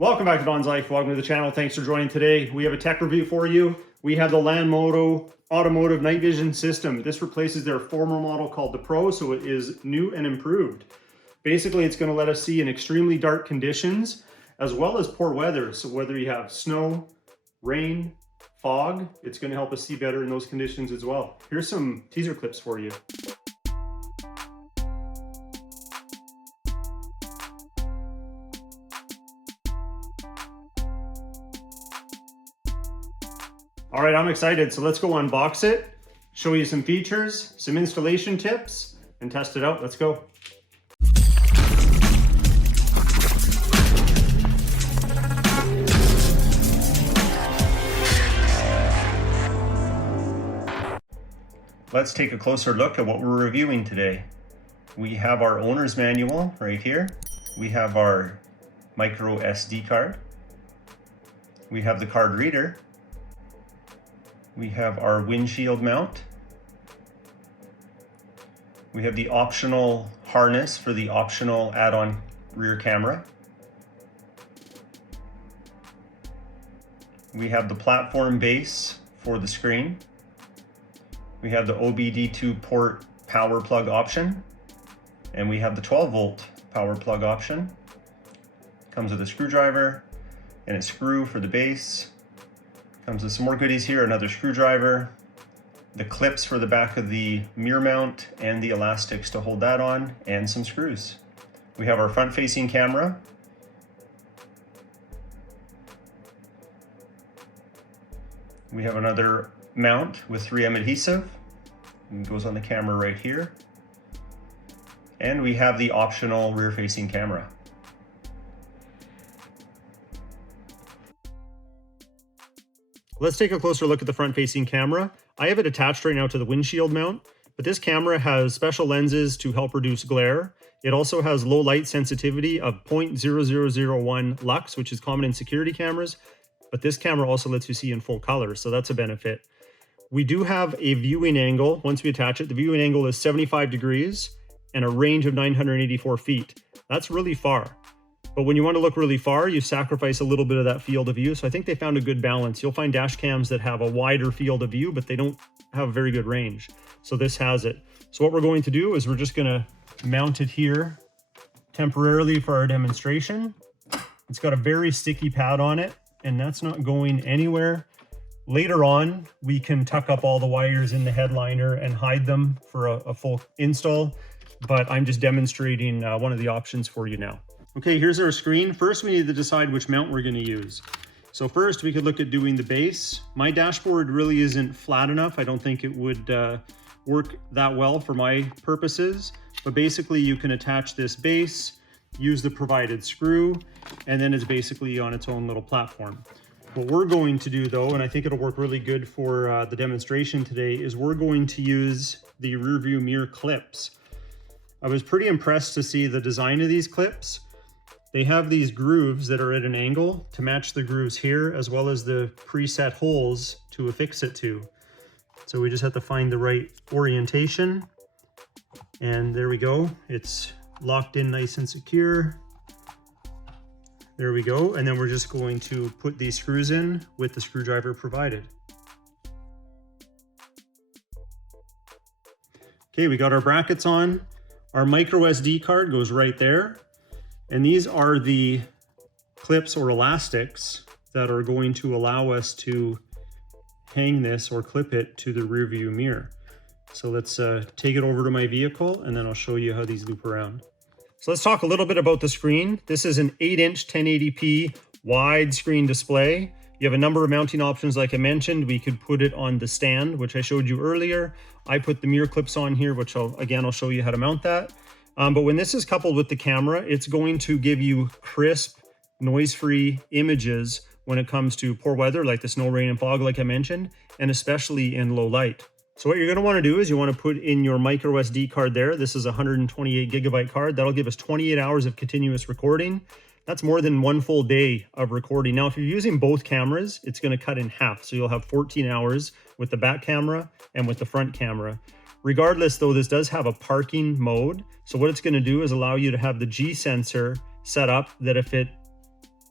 Welcome back to Don's Life. Welcome to the channel. Thanks for joining today. We have a tech review for you. We have the Lanmodo Automotive night vision system. This replaces their former model called the Pro, so it is new and improved. Basically, it's going to let us see in extremely dark conditions as well as poor weather. So whether you have snow, rain, fog, it's going to help us see better in those conditions as well. Here's some teaser clips for you. All right, I'm excited. So let's go unbox it, show you some features, some installation tips, and test it out. Let's go. Let's take a closer look at what we're reviewing today. We have our owner's manual right here. We have our micro SD card. We have the card reader. We have our windshield mount. We have the optional harness for the optional add-on rear camera. We have the platform base for the screen. We have the OBD2 port power plug option. And we have the 12-volt power plug option. Comes with a screwdriver and a screw for the base. Comes with some more goodies here, another screwdriver, the clips for the back of the mirror mount and the elastics to hold that on, and some screws. We have our front-facing camera. We have another mount with 3M adhesive. It goes on the camera right here. And we have the optional rear-facing camera. Let's take a closer look at the front-facing camera. I have it attached right now to the windshield mount, but this camera has special lenses to help reduce glare. It also has low light sensitivity of 0.0001 lux, which is common in security cameras, but this camera also lets you see in full color, so that's a benefit. We do have a viewing angle. Once we attach it, the viewing angle is 75 degrees and a range of 984 feet. That's really far. But when you want to look really far, you sacrifice a little bit of that field of view. So I think they found a good balance. You'll find dash cams that have a wider field of view, but they don't have very good range. So this has it. So what we're going to do is we're just going to mount it here temporarily for our demonstration. It's got a very sticky pad on it, and that's not going anywhere. Later on, we can tuck up all the wires in the headliner and hide them for a full install. But I'm just demonstrating one of the options for you now. Okay, here's our screen. First, we need to decide which mount we're going to use. So first, we could look at doing the base. My dashboard really isn't flat enough. I don't think it would work that well for my purposes. But basically, you can attach this base, use the provided screw, and then it's basically on its own little platform. What we're going to do, though, and I think it'll work really good for the demonstration today, is we're going to use the rear view mirror clips. I was pretty impressed to see the design of these clips. They have these grooves that are at an angle to match the grooves here, as well as the preset holes to affix it to. So we just have to find the right orientation. And there we go. It's locked in nice and secure. There we go. And then we're just going to put these screws in with the screwdriver provided. Okay, we got our brackets on. Our micro SD card goes right there. And these are the clips or elastics that are going to allow us to hang this or clip it to the rear view mirror. So let's take it over to my vehicle, and then I'll show you how these loop around. So let's talk a little bit about the screen. This is an 8-inch 1080p widescreen display. You have a number of mounting options like I mentioned. We could put it on the stand, which I showed you earlier. I put the mirror clips on here, which I'll show you how to mount that. But when this is coupled with the camera, it's going to give you crisp, noise-free images when it comes to poor weather, like the snow, rain, and fog, like I mentioned, and especially in low light. So what you're going to want to do is you want to put in your micro SD card there. This is a 128 gigabyte card. That'll give us 28 hours of continuous recording. That's more than one full day of recording. Now, if you're using both cameras, it's going to cut in half. So you'll have 14 hours with the back camera and with the front camera. Regardless, though, this does have a parking mode. So what it's going to do is allow you to have the G sensor set up that if it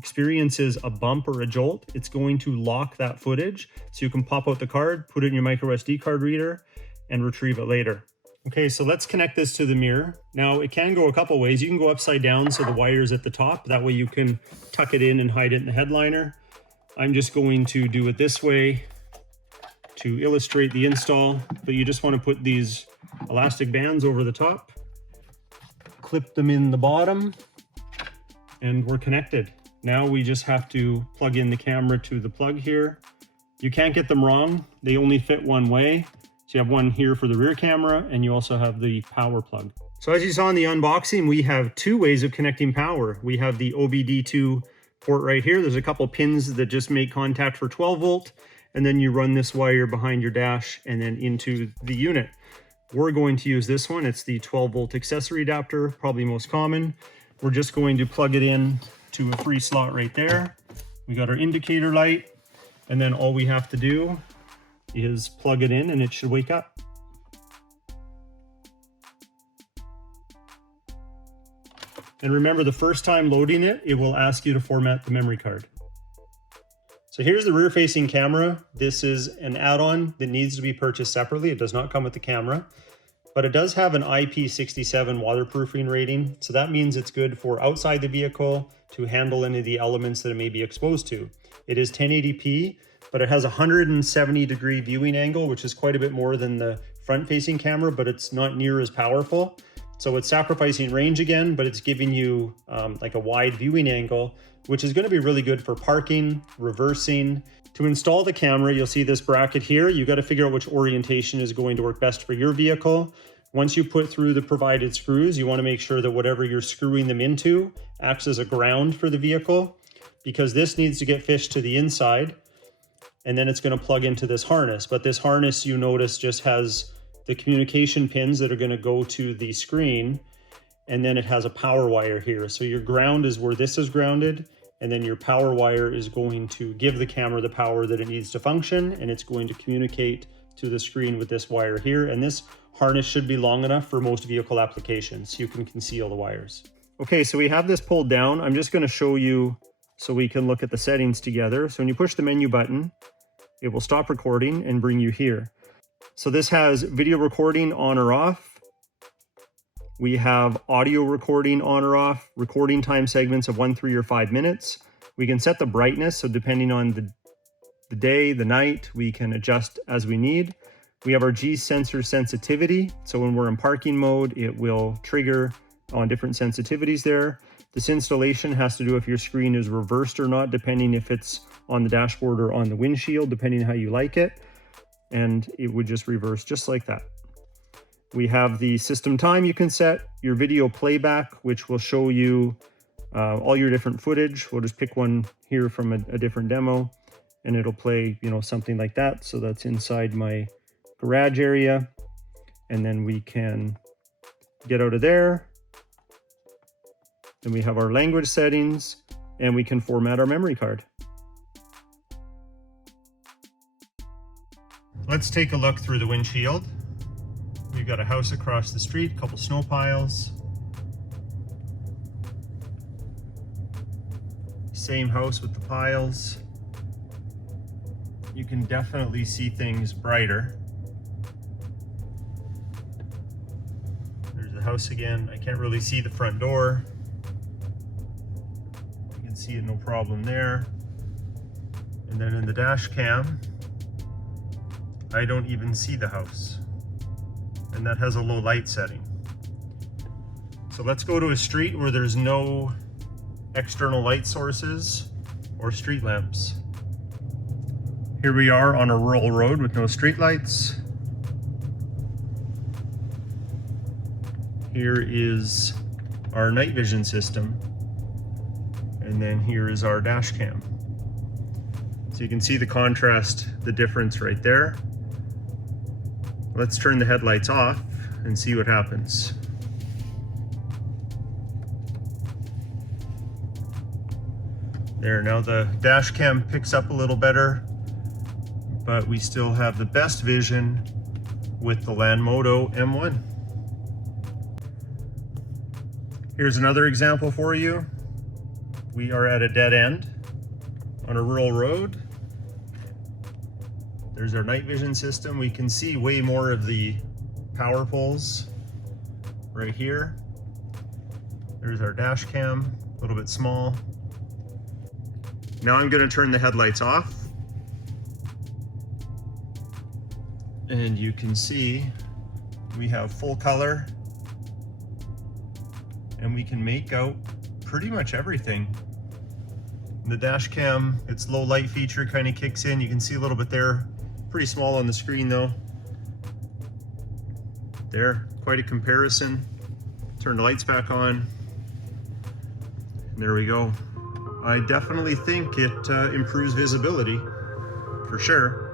experiences a bump or a jolt, it's going to lock that footage so you can pop out the card, put it in your micro SD card reader, and retrieve it later. Okay, so let's connect this to the mirror. Now it can go a couple ways. You can go upside down so the wire's at the top. That way you can tuck it in and hide it in the headliner. I'm just going to do it this way to illustrate the install, but you just want to put these elastic bands over the top, clip them in the bottom, and we're connected. Now we just have to plug in the camera to the plug here. You can't get them wrong. They only fit one way. So you have one here for the rear camera, and you also have the power plug. So as you saw in the unboxing, we have two ways of connecting power. We have the OBD2 port right here. There's a couple pins that just make contact for 12 volt, and then you run this wire behind your dash and then into the unit. We're going to use this one. It's the 12 volt accessory adapter, probably most common. We're just going to plug it in to a free slot right there. We got our indicator light, and then all we have to do is plug it in and it should wake up. And remember, the first time loading it, it will ask you to format the memory card. So here's the rear facing camera. This is an add-on that needs to be purchased separately. It does not come with the camera, but it does have an IP67 waterproofing rating. So that means it's good for outside the vehicle to handle any of the elements that it may be exposed to. It is 1080p, but it has a 170-degree viewing angle, which is quite a bit more than the front-facing camera, but it's not near as powerful. So it's sacrificing range again, but it's giving you like a wide viewing angle, which is going to be really good for parking, reversing. To install the camera, you'll see this bracket here. You got to figure out which orientation is going to work best for your vehicle. Once you put through the provided screws, you want to make sure that whatever you're screwing them into acts as a ground for the vehicle, because this needs to get fished to the inside, and then it's going to plug into this harness. But this harness, you notice, just has the communication pins that are going to go to the screen, and then it has a power wire here. So your ground is where this is grounded, and then your power wire is going to give the camera the power that it needs to function, and it's going to communicate to the screen with this wire here. And this harness should be long enough for most vehicle applications, so you can conceal the wires. Okay, so we have this pulled down. I'm just going to show you so we can look at the settings together. So when you push the menu button, it will stop recording and bring you here. So this has video recording on or off. We have audio recording on or off, recording time segments of 1, 3, or 5 minutes. We can set the brightness, so depending on the day, the night, we can adjust as we need. We have our G sensor sensitivity. So when we're in parking mode, it will trigger on different sensitivities there. This installation has to do if your screen is reversed or not, depending if it's on the dashboard or on the windshield, depending how you like it. And it would just reverse just like that. We have the system time you can set, your video playback, which will show you all your different footage. We'll just pick one here from a different demo, and it'll play, something like that. So that's inside my garage area. And then we can get out of there. Then we have our language settings, and we can format our memory card. Let's take a look through the windshield. We've got a house across the street, a couple snow piles. Same house with the piles. You can definitely see things brighter. There's the house again. I can't really see the front door. You can see it no problem there. And then in the dash cam, I don't even see the house. And that has a low light setting. So let's go to a street where there's no external light sources or street lamps. Here we are on a rural road with no street lights. Here is our night vision system. And then here is our dash cam. So you can see the contrast, the difference right there. Let's turn the headlights off and see what happens. There, now the dash cam picks up a little better, but we still have the best vision with the Lanmodo M1. Here's another example for you. We are at a dead end on a rural road. There's our night vision system. We can see way more of the power poles right here. There's our dash cam, a little bit small. Now I'm going to turn the headlights off. And you can see we have full color and we can make out pretty much everything. The dash cam, its low light feature kind of kicks in. You can see a little bit there, pretty small on the screen though. There, quite a comparison. Turn the lights back on. And there we go. I definitely think it improves visibility, for sure.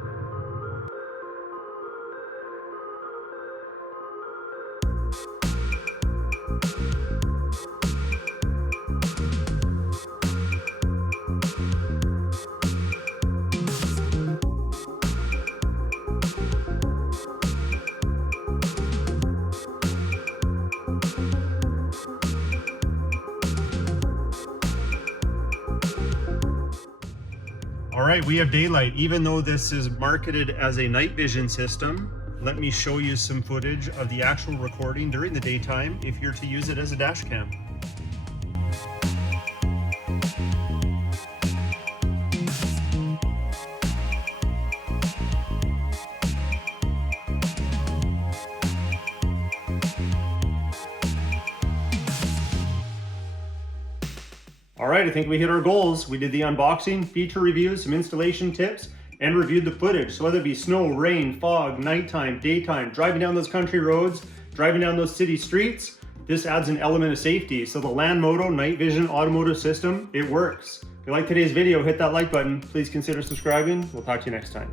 All right, we have daylight. Even though this is marketed as a night vision system, let me show you some footage of the actual recording during the daytime if you're to use it as a dash cam. All right, I think we hit our goals. We did the unboxing, feature reviews, some installation tips, and reviewed the footage. So whether it be snow, rain, fog, nighttime, daytime, driving down those country roads, driving down those city streets, this adds an element of safety. So the Lanmodo night vision automotive system, it works. If you like today's video, hit that like button. Please consider subscribing. We'll talk to you next time.